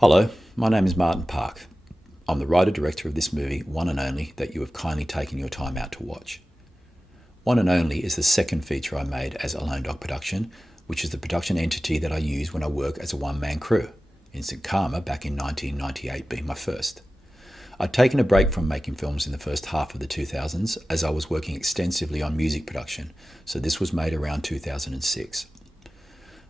Hello, my name is Martyn Park. I'm the writer-director of this movie, One and Only, that you have kindly taken your time out to watch. One and Only is the second feature I made as a Lone Dog production, which is the production entity that I use when I work as a one-man crew, Instant Karma back in 1998 being my first. I'd taken a break from making films in the first half of the 2000s as I was working extensively on music production, so this was made around 2006.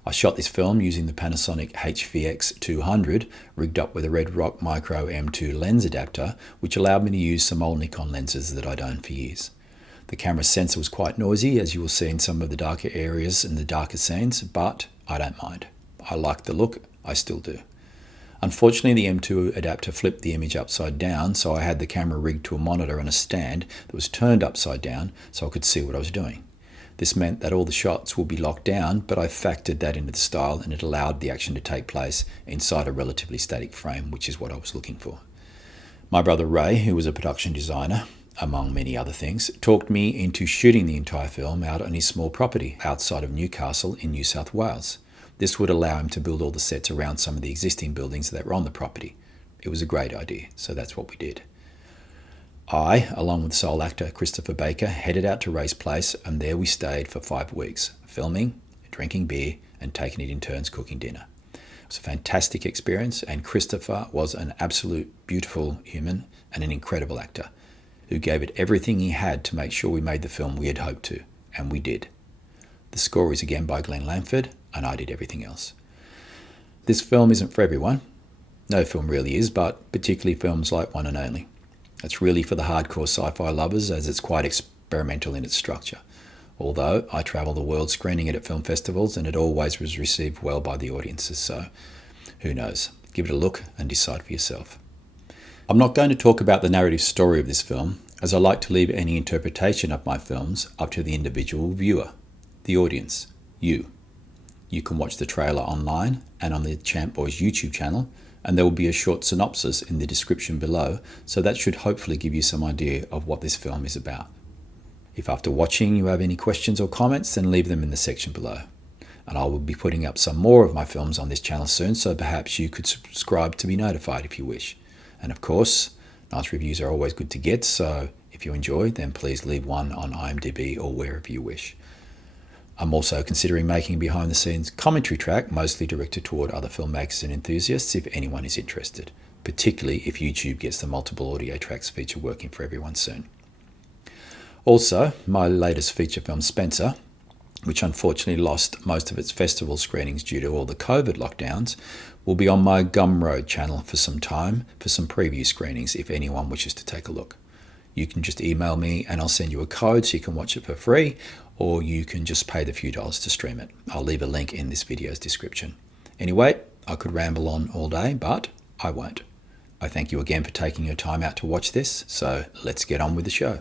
I shot this film using the Panasonic HVX 200 rigged up with a Red Rock Micro M2 lens adapter, which allowed me to use some old Nikon lenses that I'd owned for years. The camera's sensor was quite noisy, as you will see in some of the darker areas and the darker scenes, but I don't mind. I like the look, I still do. Unfortunately, the M2 adapter flipped the image upside down, so I had the camera rigged to a monitor on a stand that was turned upside down so I could see what I was doing. This meant that all the shots will be locked down, but I factored that into the style and it allowed the action to take place inside a relatively static frame, which is what I was looking for. My brother Ray, who was a production designer, among many other things, talked me into shooting the entire film out on his small property outside of Newcastle in New South Wales. This would allow him to build all the sets around some of the existing buildings that were on the property. It was a great idea, so that's what we did. I, along with sole actor Christopher Baker, headed out to Ray's place, and there we stayed for 5 weeks, filming, drinking beer, and taking it in turns cooking dinner. It was a fantastic experience, and Christopher was an absolute beautiful human and an incredible actor who gave it everything he had to make sure we made the film we had hoped to, and we did. The score is again by Langford, and I did everything else. This film isn't for everyone. No film really is, but particularly films like One and Only. It's really for the hardcore sci-fi lovers, as it's quite experimental in its structure. Although I travel the world screening it at film festivals, and it always was received well by the audiences, so who knows? Give it a look and decide for yourself. I'm not going to talk about the narrative story of this film, as I like to leave any interpretation of my films up to the individual viewer, the audience, you. You can watch the trailer online and on the Champ Boys YouTube channel, and there will be a short synopsis in the description below, so that should hopefully give you some idea of what this film is about. If after watching you have any questions or comments, then leave them in the section below. And I will be putting up some more of my films on this channel soon, so perhaps you could subscribe to be notified if you wish. And of course, nice reviews are always good to get, so if you enjoy, then please leave one on IMDb or wherever you wish. I'm also considering making a behind-the-scenes commentary track, mostly directed toward other filmmakers and enthusiasts, if anyone is interested, particularly if YouTube gets the multiple audio tracks feature working for everyone soon. Also, my latest feature film, Spencer, which unfortunately lost most of its festival screenings due to all the COVID lockdowns, will be on my Gumroad channel for some time for some preview screenings if anyone wishes to take a look. You can just email me and I'll send you a code so you can watch it for free, or you can just pay the few dollars to stream it. I'll leave a link in this video's description. Anyway, I could ramble on all day, but I won't. I thank you again for taking your time out to watch this, so let's get on with the show.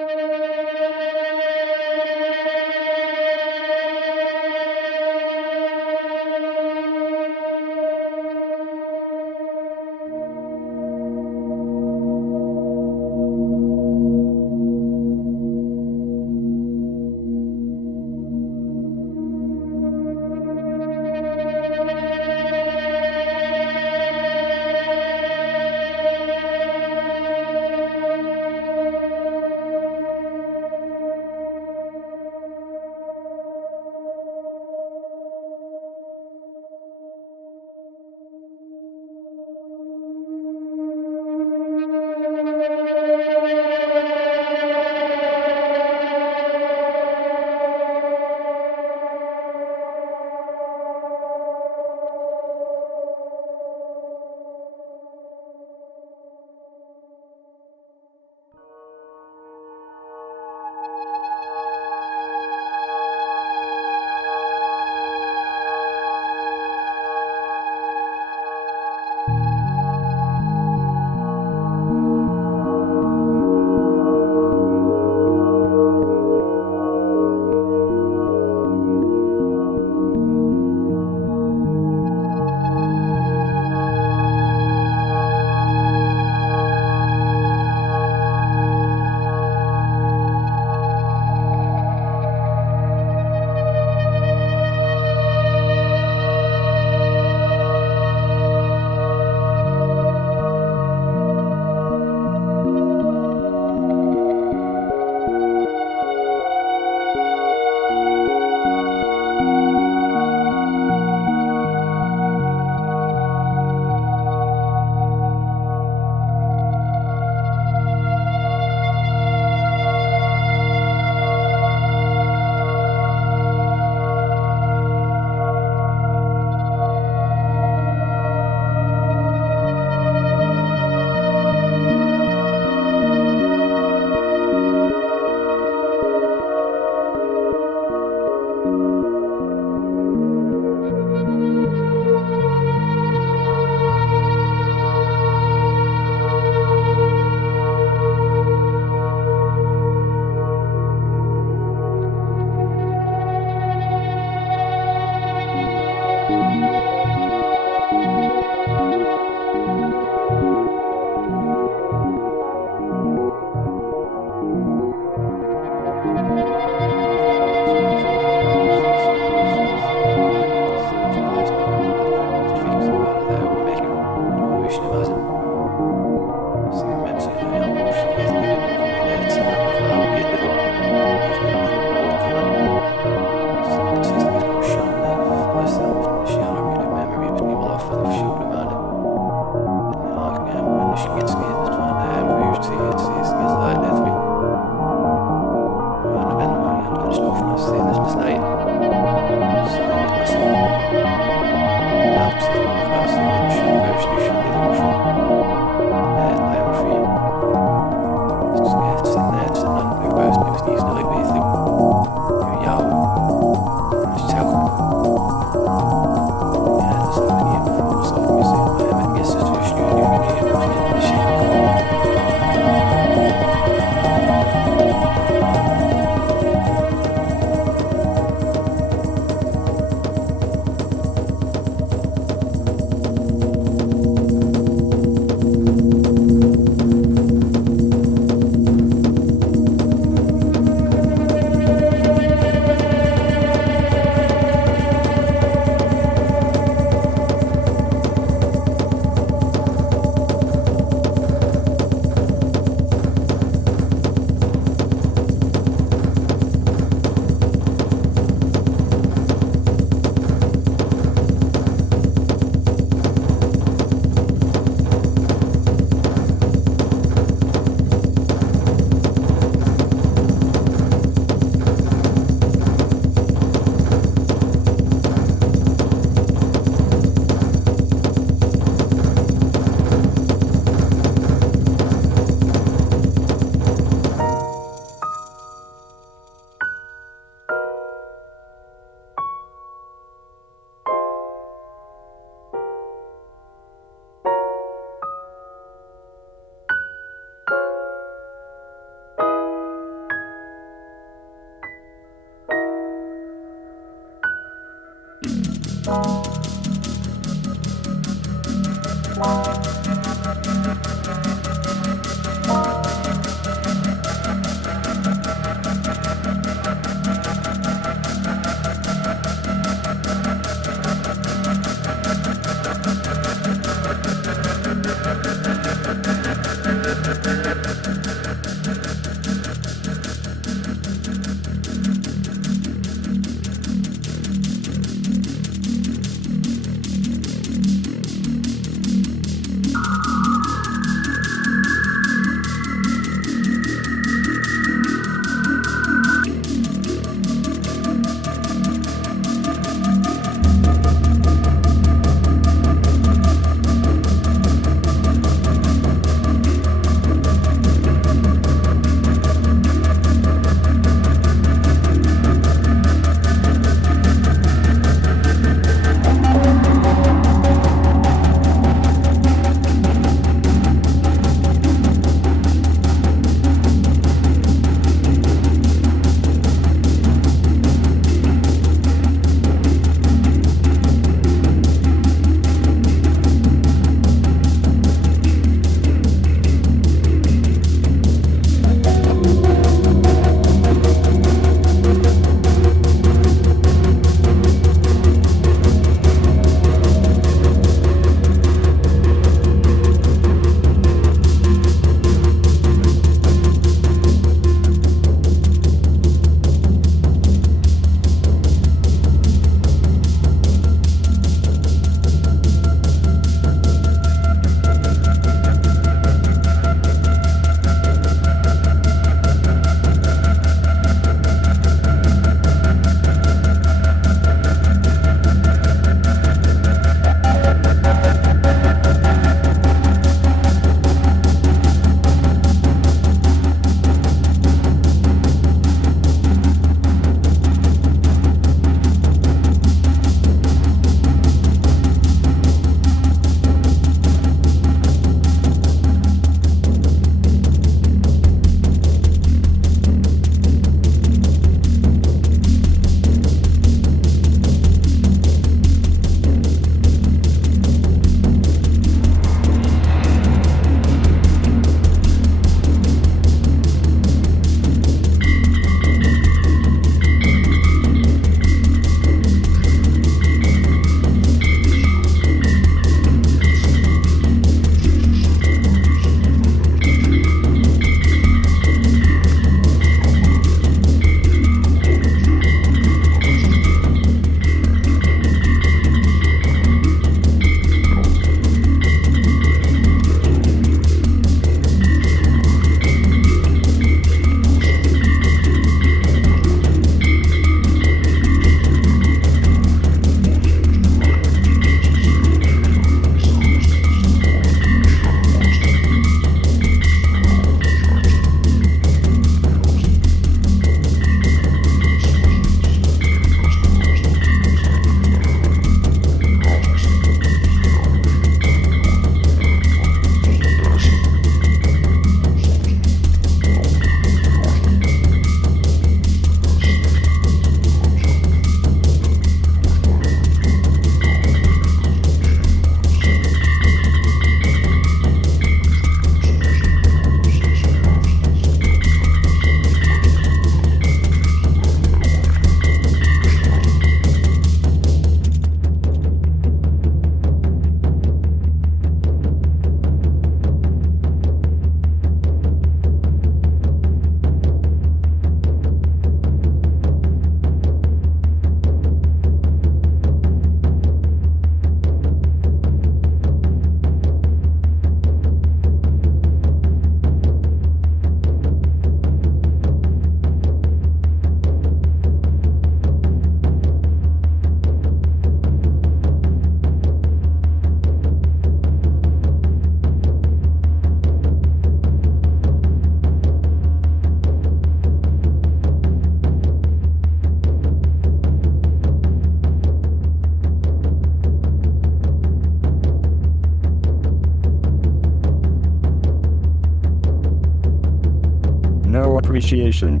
no appreciation,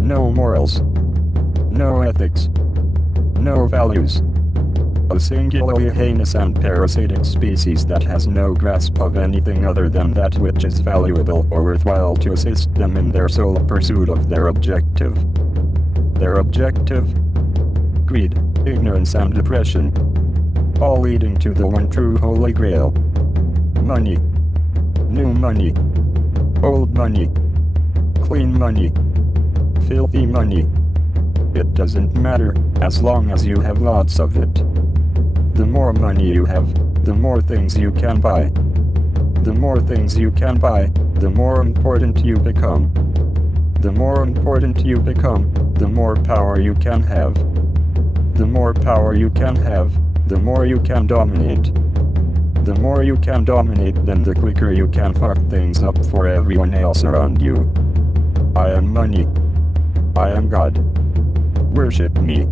no morals, no ethics, no values. A singularly heinous and parasitic species that has no grasp of anything other than that which is valuable or worthwhile to assist them in their sole pursuit of their objective. Their objective? Greed, ignorance and depression. All leading to the one true holy grail. Money. New money. Old money. Clean money. Filthy money. It doesn't matter, as long as you have lots of it. The more money you have, the more things you can buy. The more things you can buy, the more important you become. The more important you become, the more power you can have. The more power you can have, the more you can dominate. The more you can dominate, then the quicker you can fuck things up for everyone else around you. I am money. I am God. Worship me.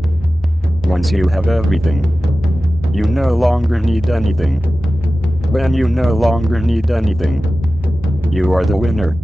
Once you have everything, you no longer need anything. When you no longer need anything, you are the winner.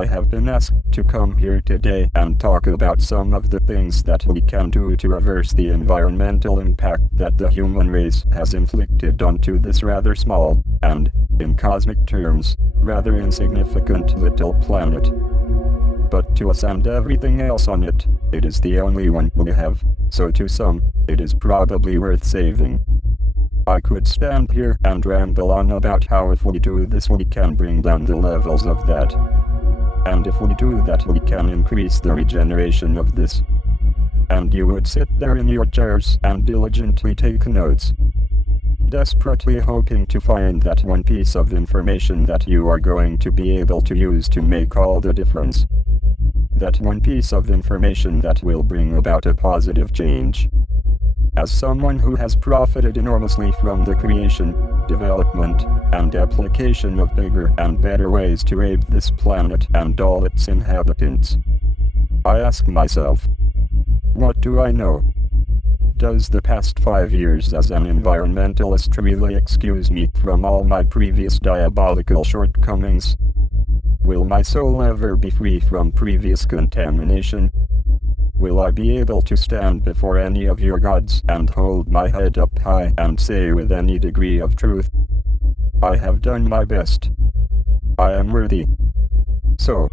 I have been asked to come here today and talk about some of the things that we can do to reverse the environmental impact that the human race has inflicted onto this rather small, and, in cosmic terms, rather insignificant little planet. But to us and everything else on it, it is the only one we have, so to some, it is probably worth saving. I could stand here and ramble on about how if we do this we can bring down the levels of that. And if we do that we can increase the regeneration of this. And you would sit there in your chairs and diligently take notes, desperately hoping to find that one piece of information that you are going to be able to use to make all the difference. That one piece of information that will bring about a positive change. As someone who has profited enormously from the creation, development, and application of bigger and better ways to aid this planet and all its inhabitants, I ask myself, what do I know? Does the past 5 years as an environmentalist really excuse me from all my previous diabolical shortcomings? Will my soul ever be free from previous contamination? Will I be able to stand before any of your gods and hold my head up high and say with any degree of truth, I have done my best. I am worthy. So,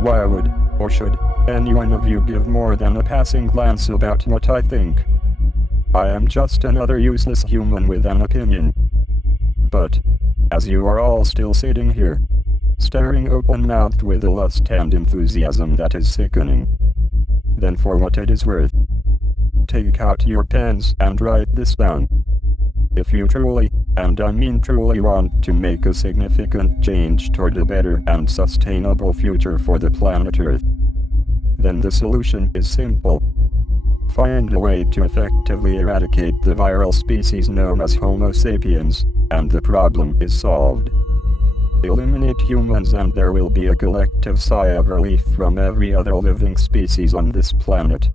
why would, or should, any one of you give more than a passing glance about what I think? I am just another useless human with an opinion. But, as you are all still sitting here, staring open-mouthed with a lust and enthusiasm that is sickening, then for what it is worth, take out your pens and write this down. If you truly, and I mean truly, want to make a significant change toward a better and sustainable future for the planet Earth, then the solution is simple. Find a way to effectively eradicate the viral species known as Homo sapiens, and the problem is solved. Eliminate humans and there will be a collective sigh of relief from every other living species on this planet.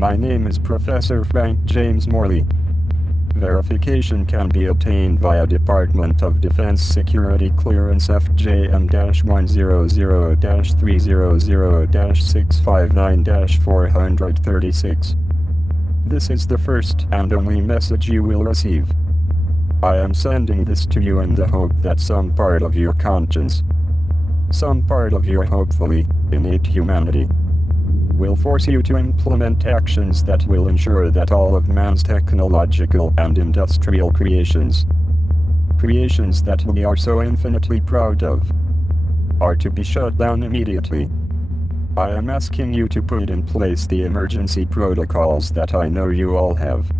My name is Professor Frank James Morley. Verification can be obtained via Department of Defense Security Clearance FJM-100-300-659-436. This is the first and only message you will receive. I am sending this to you in the hope that some part of your conscience, some part of your hopefully innate humanity, will force you to implement actions that will ensure that all of man's technological and industrial creations that we are so infinitely proud of, are to be shut down immediately. I am asking you to put in place the emergency protocols that I know you all have.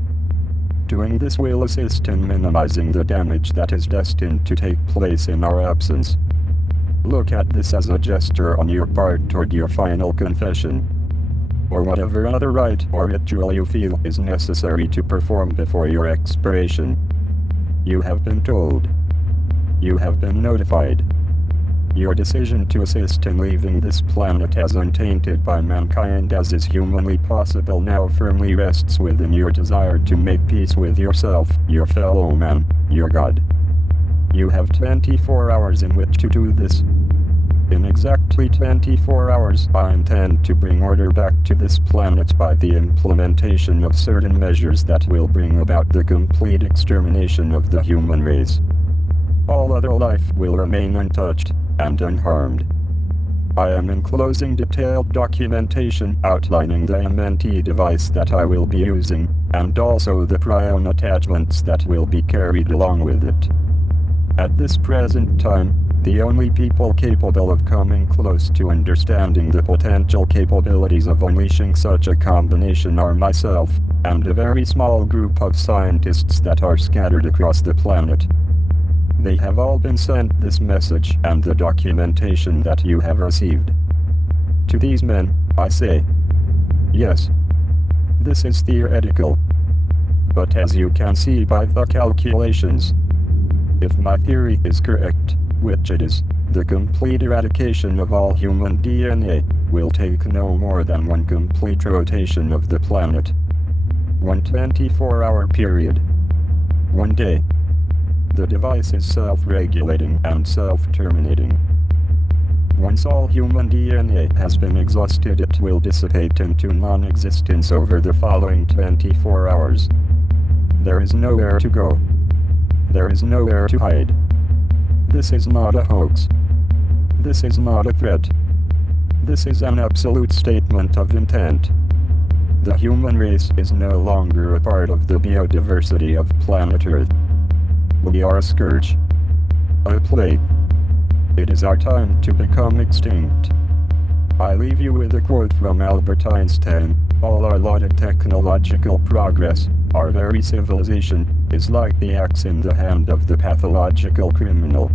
Doing this will assist in minimizing the damage that is destined to take place in our absence. Look at this as a gesture on your part toward your final confession, or whatever other rite or ritual you feel is necessary to perform before your expiration. You have been told. You have been notified. Your decision to assist in leaving this planet as untainted by mankind as is humanly possible now firmly rests within your desire to make peace with yourself, your fellow man, your God. You have 24 hours in which to do this. In exactly 24 hours, I intend to bring order back to this planet by the implementation of certain measures that will bring about the complete extermination of the human race. All other life will remain untouched and unharmed. I am enclosing detailed documentation outlining the MNT device that I will be using, and also the prion attachments that will be carried along with it. At this present time, the only people capable of coming close to understanding the potential capabilities of unleashing such a combination are myself, and a very small group of scientists that are scattered across the planet. They have all been sent this message and the documentation that you have received. To these men, I say, yes, this is theoretical. But as you can see by the calculations, if my theory is correct, which it is, the complete eradication of all human DNA will take no more than one complete rotation of the planet. One 24-hour period. One day. The device is self-regulating and self-terminating. Once all human DNA has been exhausted, it will dissipate into non-existence over the following 24 hours. There is nowhere to go. There is nowhere to hide. This is not a hoax. This is not a threat. This is an absolute statement of intent. The human race is no longer a part of the biodiversity of planet Earth. We are a scourge. A plague. It is our time to become extinct. I leave you with a quote from Albert Einstein: all our lauded technological progress, our very civilization, is like the axe in the hand of the pathological criminal.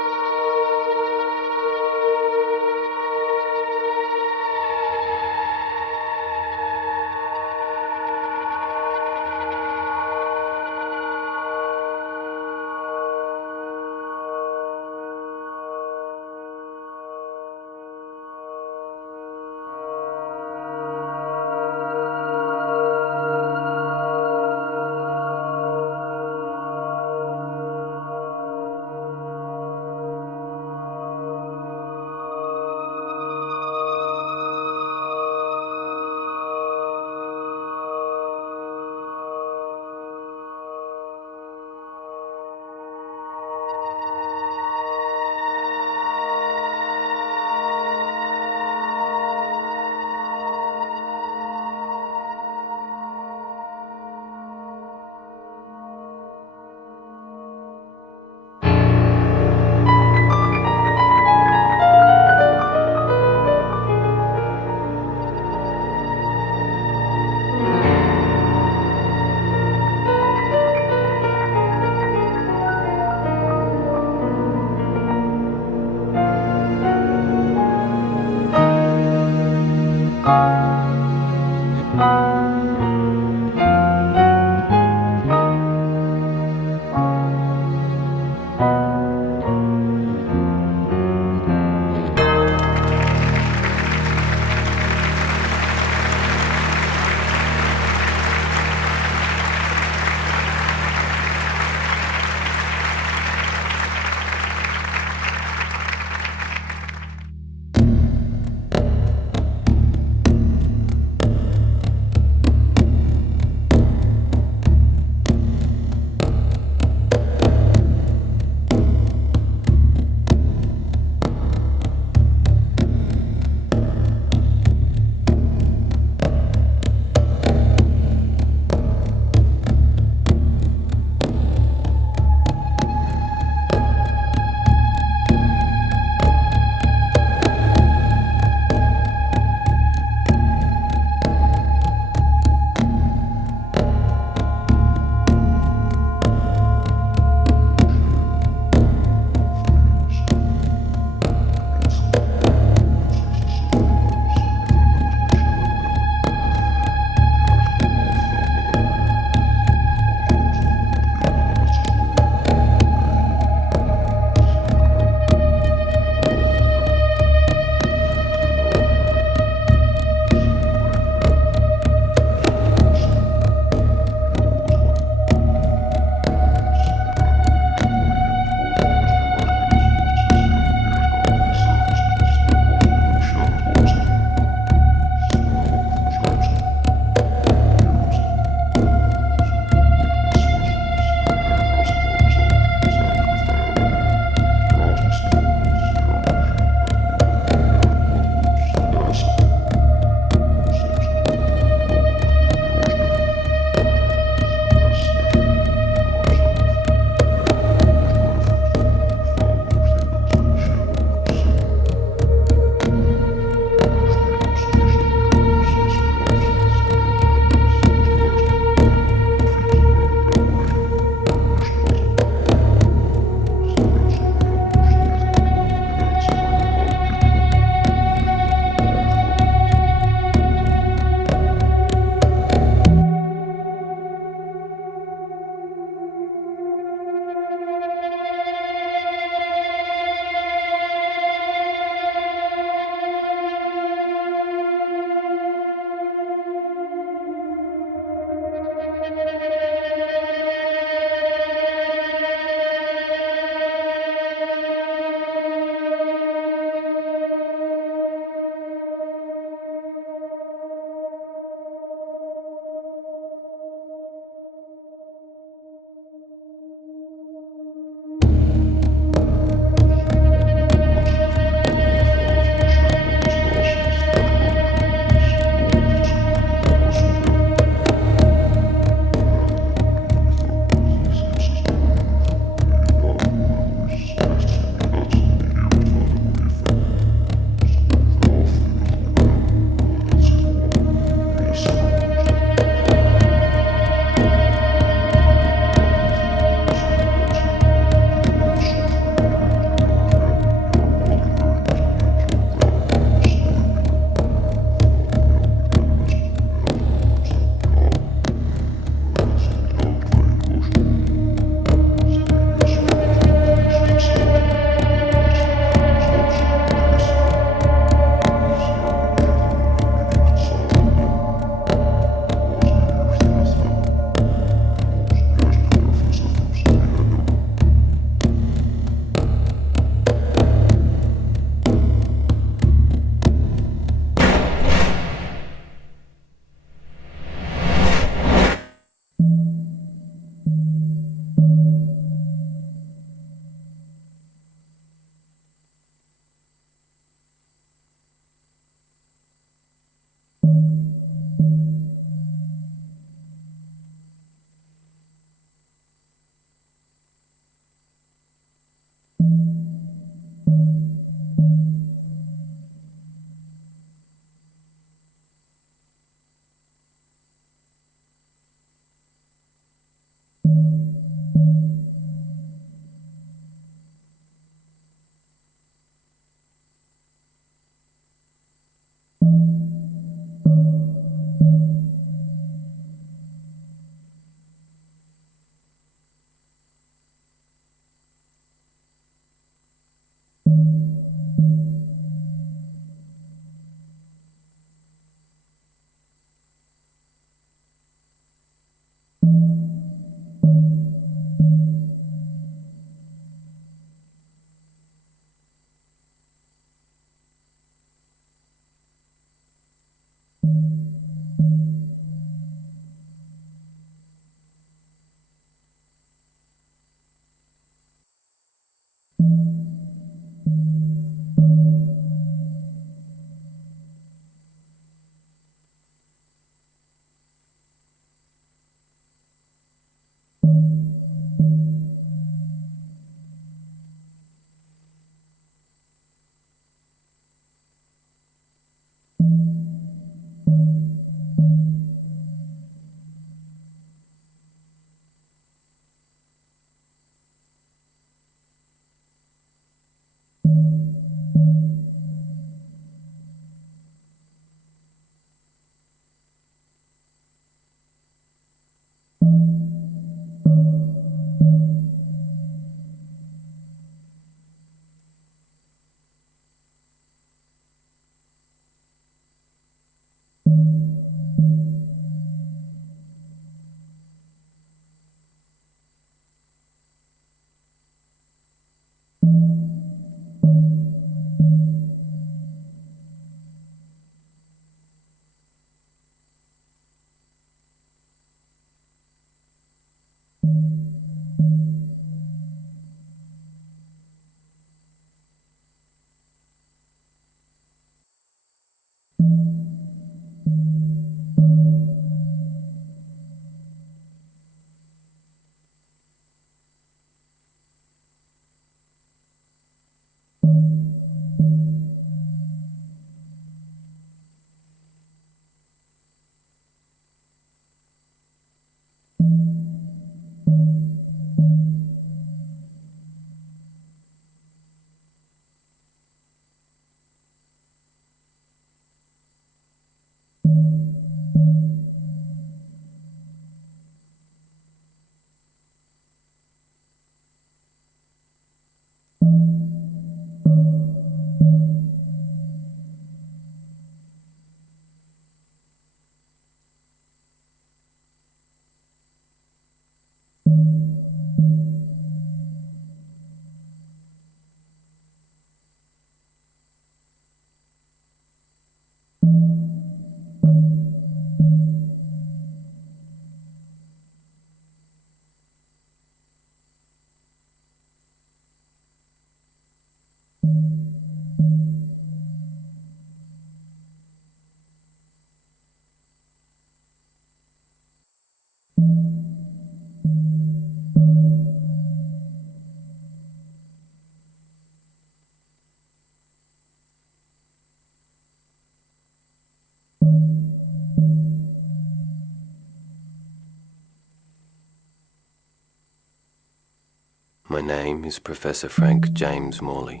My name is Professor Frank James Morley.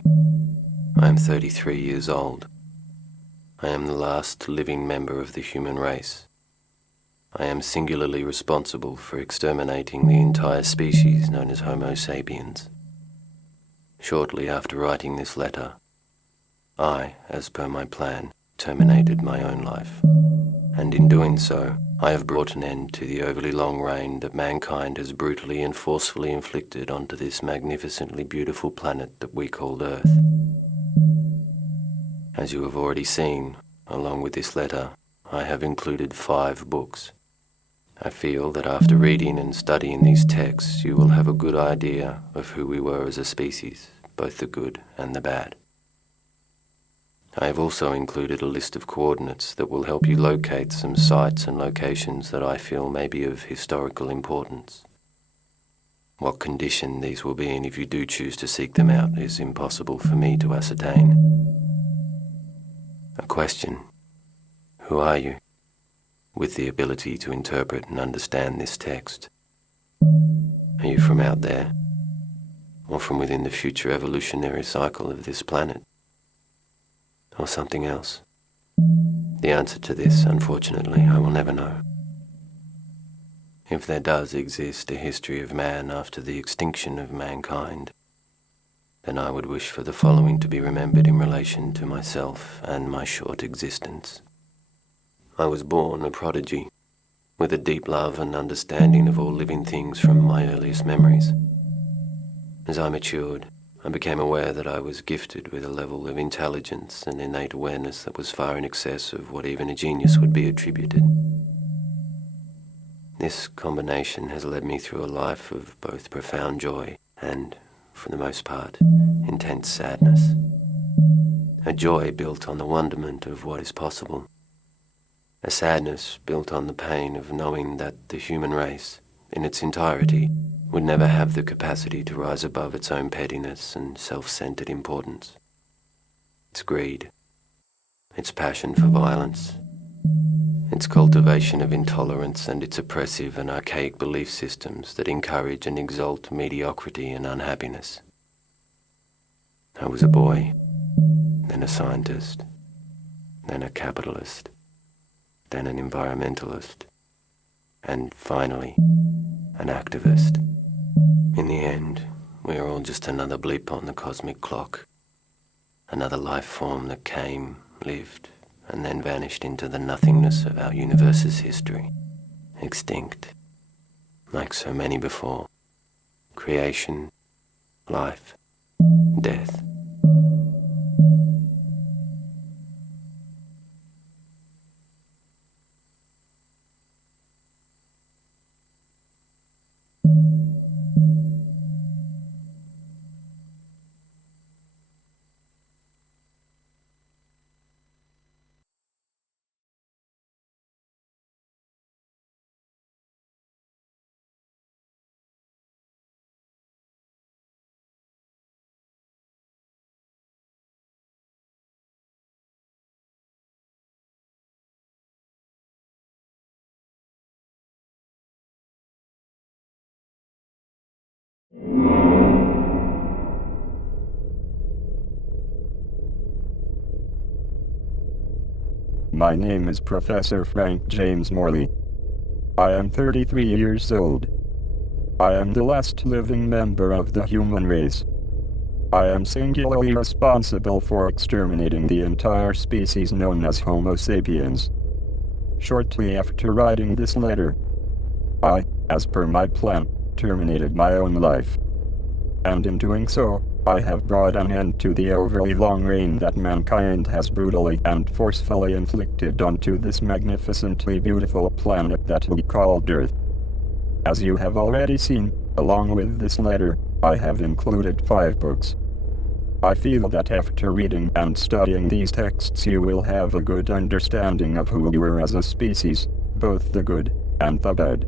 I am 33 years old. I am the last living member of the human race. I am singularly responsible for exterminating the entire species known as Homo sapiens. Shortly after writing this letter, I, as per my plan, terminated my own life. And in doing so, I have brought an end to the overly long reign that mankind has brutally and forcefully inflicted onto this magnificently beautiful planet that we call Earth. As you have already seen, along with this letter, I have included 5 books. I feel that after reading and studying these texts, you will have a good idea of who we were as a species, both the good and the bad. I have also included a list of coordinates that will help you locate some sites and locations that I feel may be of historical importance. What condition these will be in if you do choose to seek them out is impossible for me to ascertain. A question: who are you? With the ability to interpret and understand this text. Are you from out there, or from within the future evolutionary cycle of this planet? Or something else? The answer to this, unfortunately, I will never know. If there does exist a history of man after the extinction of mankind, then I would wish for the following to be remembered in relation to myself and my short existence. I was born a prodigy, with a deep love and understanding of all living things from my earliest memories. As I matured, I became aware that I was gifted with a level of intelligence and innate awareness that was far in excess of what even a genius would be attributed. This combination has led me through a life of both profound joy and, for the most part, intense sadness. A joy built on the wonderment of what is possible. A sadness built on the pain of knowing that the human race, in its entirety, would never have the capacity to rise above its own pettiness and self-centered importance. Its greed, its passion for violence, its cultivation of intolerance and its oppressive and archaic belief systems that encourage and exalt mediocrity and unhappiness. I was a boy, then a scientist, then a capitalist, then an environmentalist, and finally, an activist. In the end, we are all just another blip on the cosmic clock, another life form that came, lived, and then vanished into the nothingness of our universe's history, extinct, like so many before. Creation, life, death. My name is Professor Frank James Morley. I am 33 years old. I am the last living member of the human race. I am singularly responsible for exterminating the entire species known as Homo sapiens. Shortly after writing this letter, I, as per my plan, terminated my own life. And in doing so, I have brought an end to the overly long reign that mankind has brutally and forcefully inflicted onto this magnificently beautiful planet that we call Earth. As you have already seen, along with this letter, I have included 5 books. I feel that after reading and studying these texts you will have a good understanding of who we were as a species, both the good and the bad.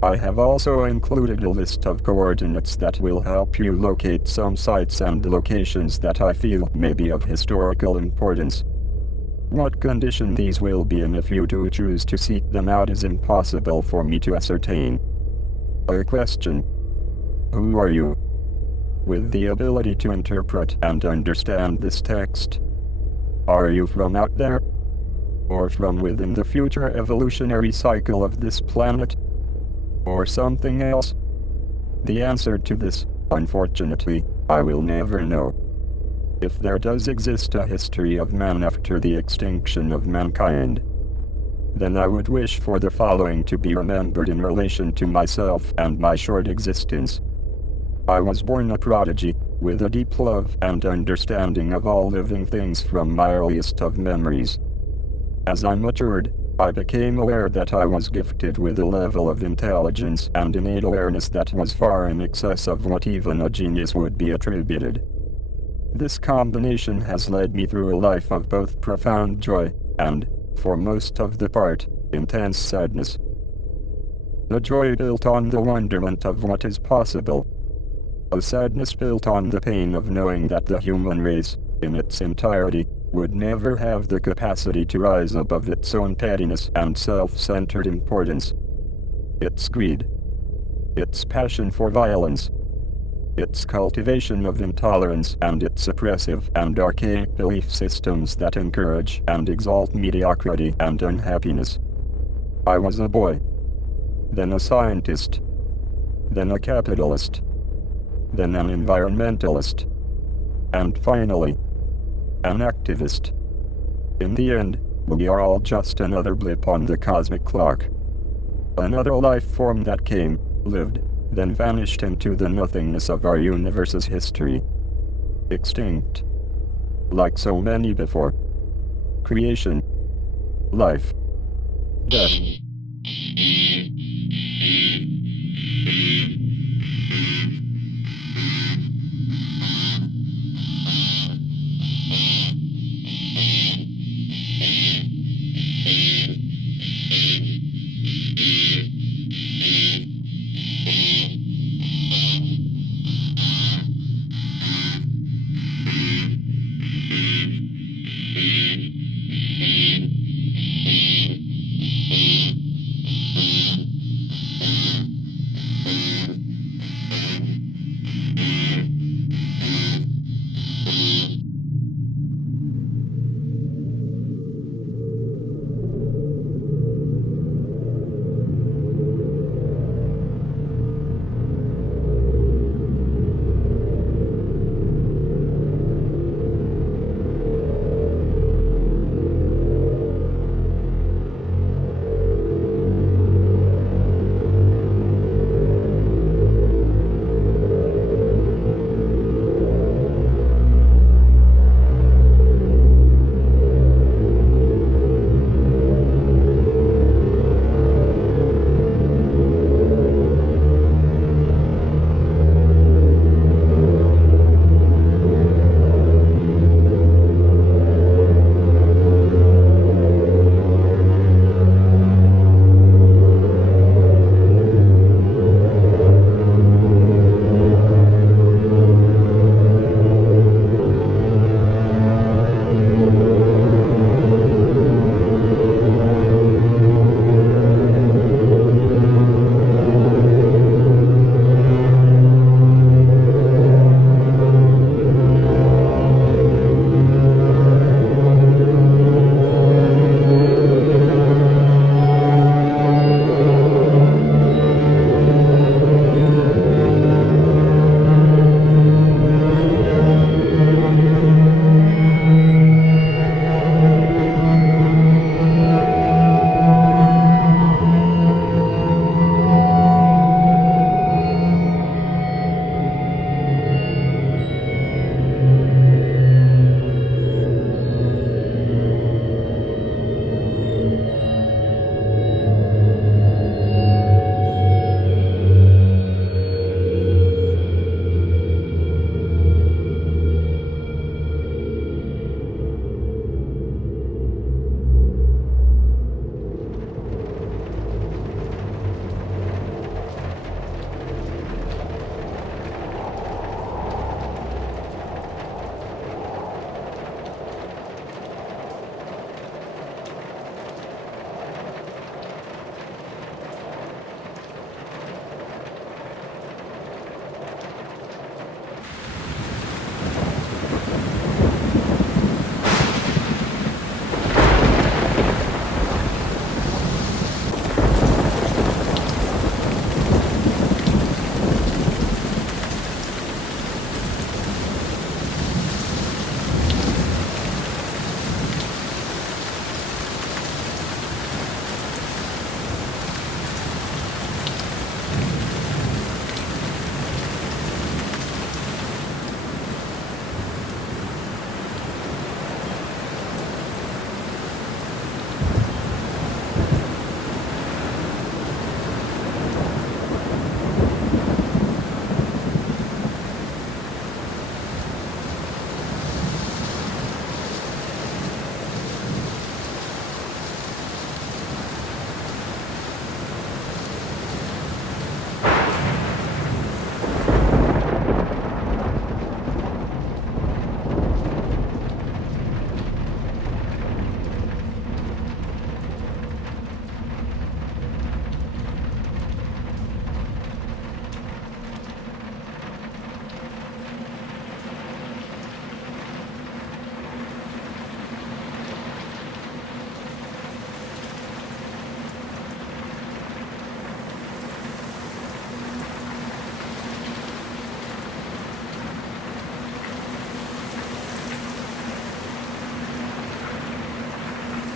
I have also included a list of coordinates that will help you locate some sites and locations that I feel may be of historical importance. What condition these will be in if you do choose to seek them out is impossible for me to ascertain. A question: who are you? with the ability to interpret and understand this text. Are you from out there? Or from within the future evolutionary cycle of this planet? Or something else? The answer to this, unfortunately, I will never know. If there does exist a history of man after the extinction of mankind, then I would wish for the following to be remembered in relation to myself and my short existence. I was born a prodigy, with a deep love and understanding of all living things from my earliest of memories. As I matured, I became aware that I was gifted with a level of intelligence and innate awareness that was far in excess of what even a genius would be attributed. This combination has led me through a life of both profound joy and, for most of the part, intense sadness. A joy built on the wonderment of what is possible. A sadness built on the pain of knowing that the human race, in its entirety, would never have the capacity to rise above its own pettiness and self-centered importance. Its greed. Its passion for violence. Its cultivation of intolerance and its oppressive and archaic belief systems that encourage and exalt mediocrity and unhappiness. I was a boy. Then a scientist. Then a capitalist. Then an environmentalist. And finally, an activist. In the end, we are all just another blip on the cosmic clock. Another life form that came, lived, then vanished into the nothingness of our universe's history. Extinct. Like so many before. Creation. Life. Death.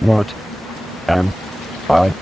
What am I?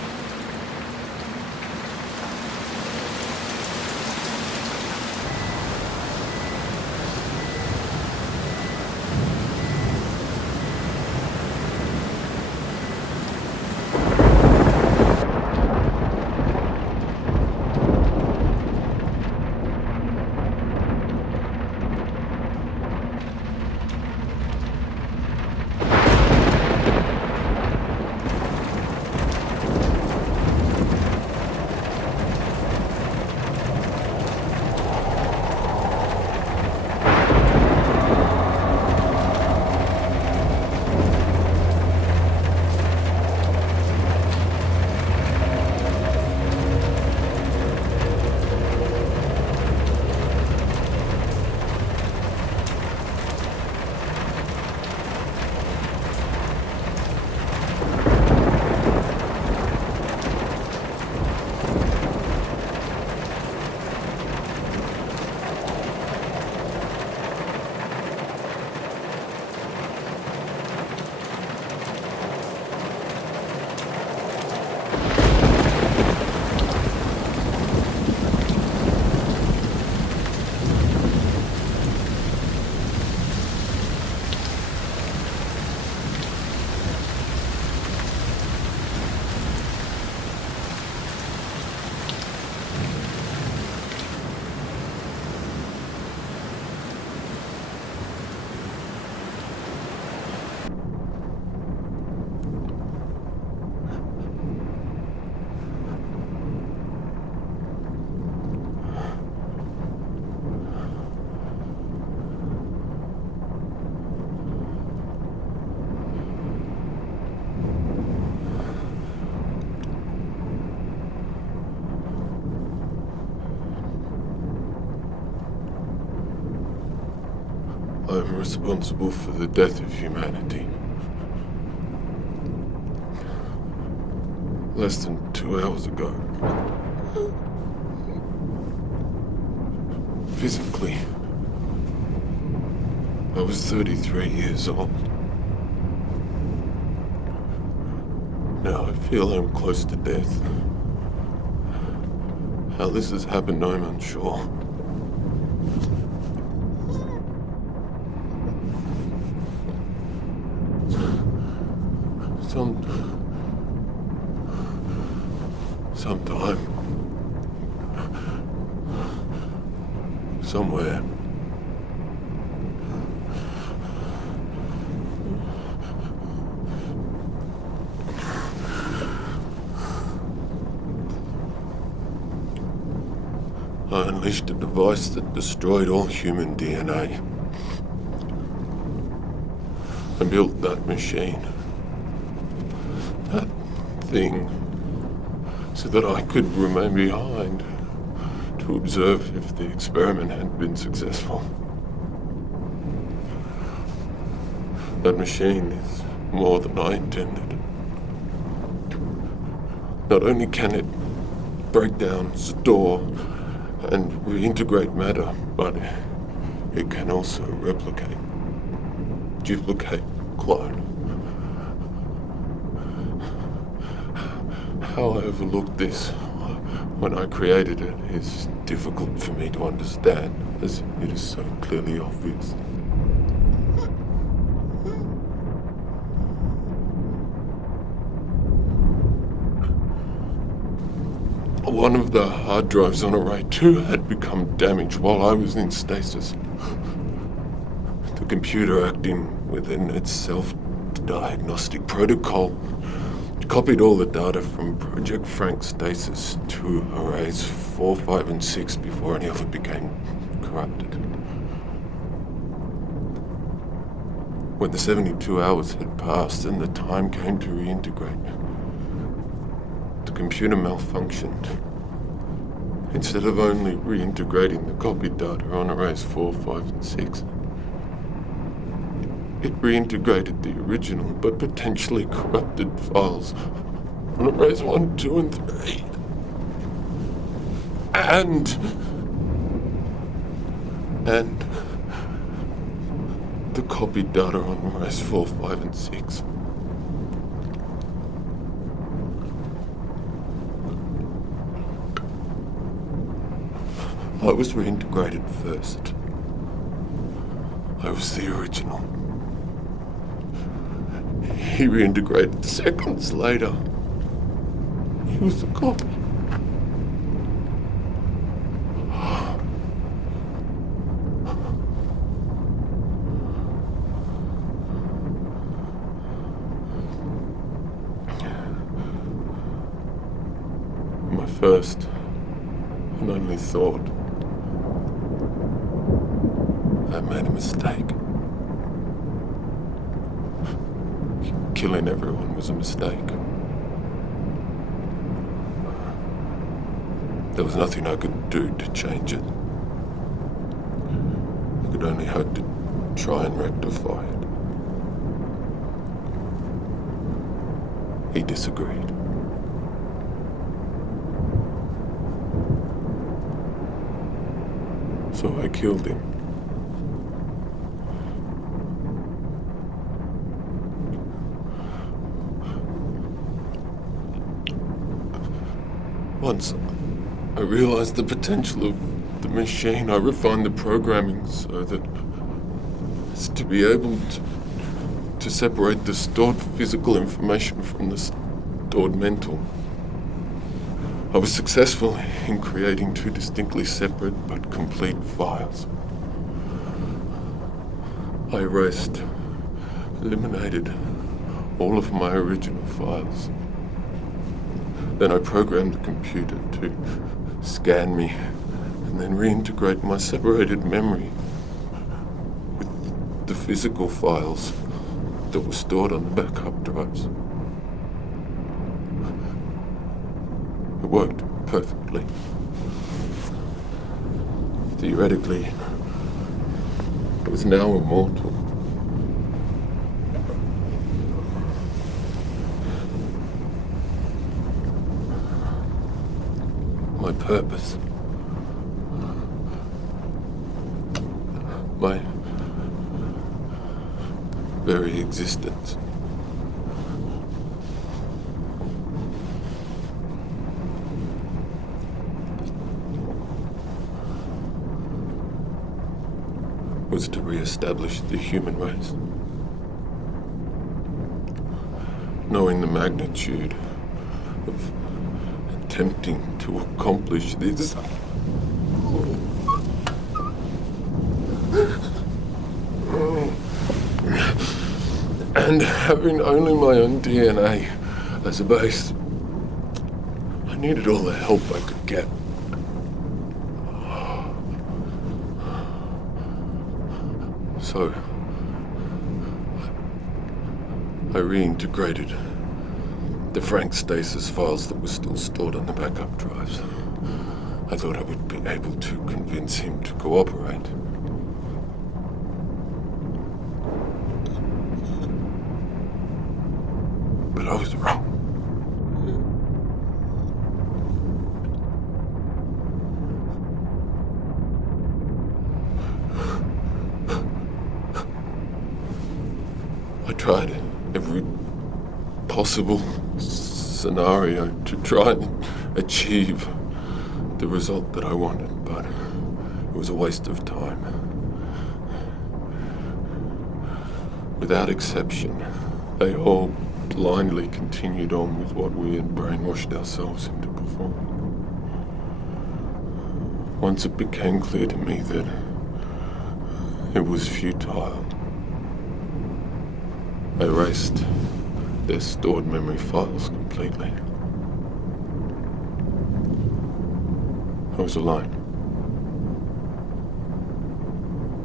I'm responsible for the death of humanity. Less than 2 hours ago. Physically, I was 33 years old. Now I feel I'm close to death. How this has happened, I'm unsure. Sometime, somewhere, I unleashed a device that destroyed all human DNA. I built that machine, that thing, so that I could remain behind to observe if the experiment had been successful. That machine is more than I intended. Not only can it break down, store, and reintegrate matter, but it can also replicate, duplicate, clone. How I overlooked this when I created it is difficult for me to understand, as it is so clearly obvious. One of the hard drives on Array 2 had become damaged while I was in stasis. The computer, acting within its self-diagnostic protocol, copied all the data from Project Frank stasis to Arrays 4, 5, and 6 before any of it became corrupted. When the 72 hours had passed and the time came to reintegrate, the computer malfunctioned. Instead of only reintegrating the copied data on Arrays 4, 5, and 6, it reintegrated the original but potentially corrupted files on Arrays 1, 2, and 3. And the copied data on Arrays 4, 5, and 6. I was reintegrated first. I was the original. He reintegrated seconds later. He was a copy. My first and only thought, I made a mistake. Killing everyone was a mistake. There was nothing I could do to change it. I could only hope to try and rectify it. He disagreed. So I killed him. Once I realized the potential of the machine, I refined the programming so that as to be able to separate the stored physical information from the stored mental. I was successful in creating two distinctly separate but complete files. I erased, eliminated all of my original files. Then I programmed the computer to scan me and then reintegrate my separated memory with the physical files that were stored on the backup drives. It worked perfectly. Theoretically, I was now immortal. My purpose, my very existence, was to re-establish the human race. Knowing the magnitude of attempting to accomplish this, and having only my own DNA as a base, I needed all the help I could get. So I reintegrated the Frank stasis files that were still stored on the backup drives. I thought I would be able to convince him to cooperate. But I was wrong. I tried every possible scenario to try and achieve the result that I wanted, but it was a waste of time. Without exception, they all blindly continued on with what we had brainwashed ourselves into performing. Once it became clear to me that it was futile, I erased their stored memory files completely. I was alone,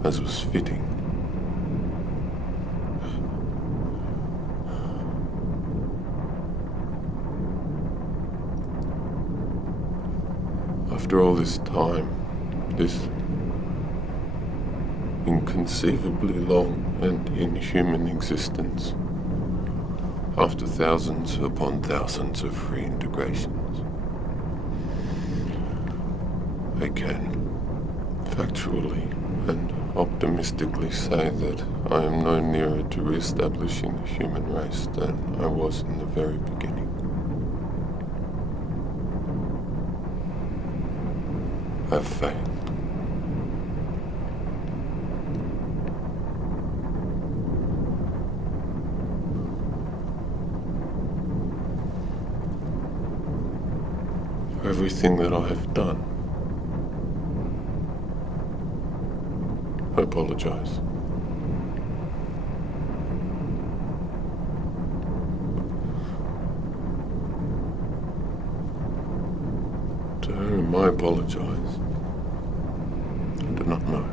as was fitting. After all this time, this inconceivably long and inhuman existence, after thousands upon thousands of reintegrations, I can factually and optimistically say that I am no nearer to re-establishing the human race than I was in the very beginning. I've failed. for everything that I have done. I apologize. To whom I apologize, I do not know.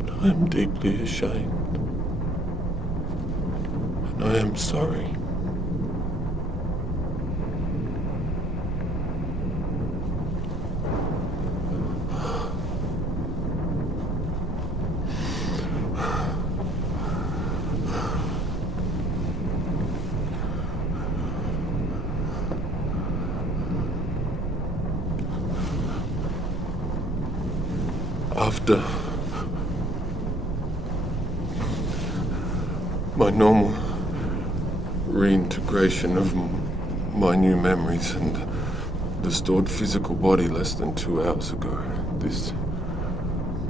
But I am deeply ashamed, and I am sorry. After my normal reintegration of my new memories and the stored physical body less than 2 hours ago, this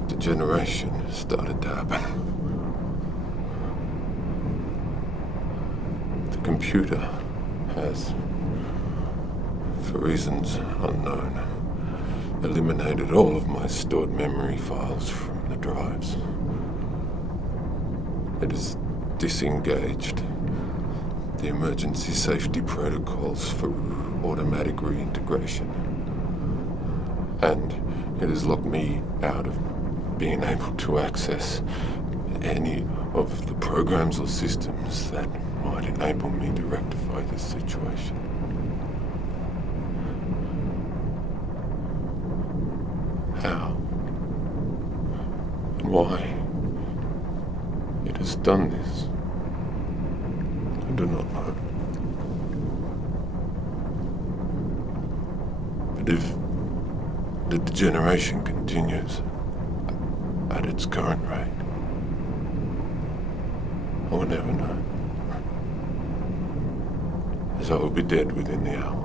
degeneration started to happen. The computer has, for reasons unknown, eliminated all of my stored memory files from the drives. It has disengaged the emergency safety protocols for automatic reintegration. And it has locked me out of being able to access any of the programs or systems that might enable me to rectify this situation. How and why it has done this, I do not know. But if the degeneration continues at its current rate, I will never know, as I will be dead within the hour.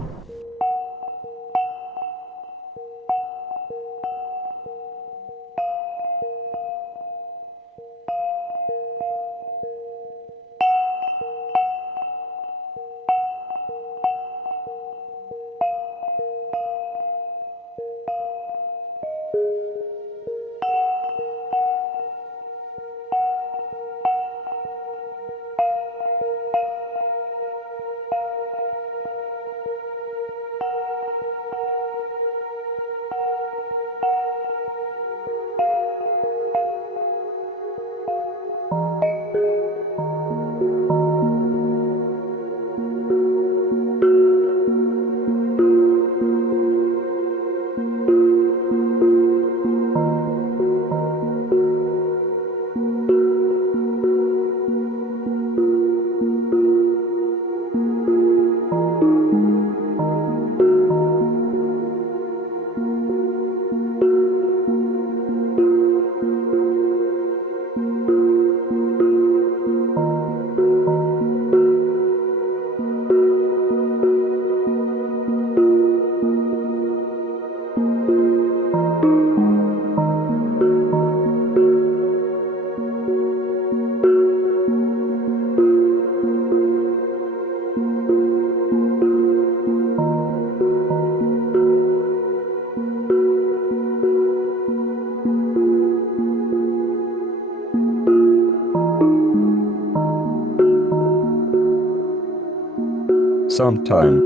Sometime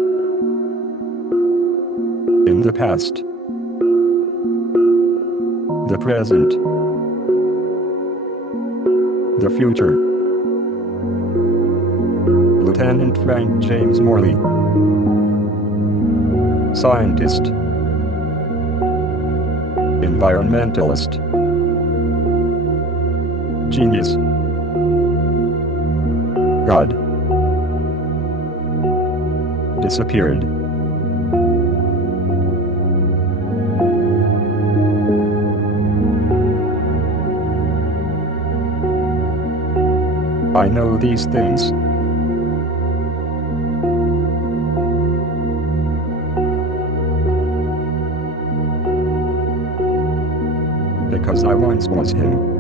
in the past, the present, the future. Lieutenant Frank James Morley, scientist, environmentalist, genius, God, disappeared. I know these things because I once was him.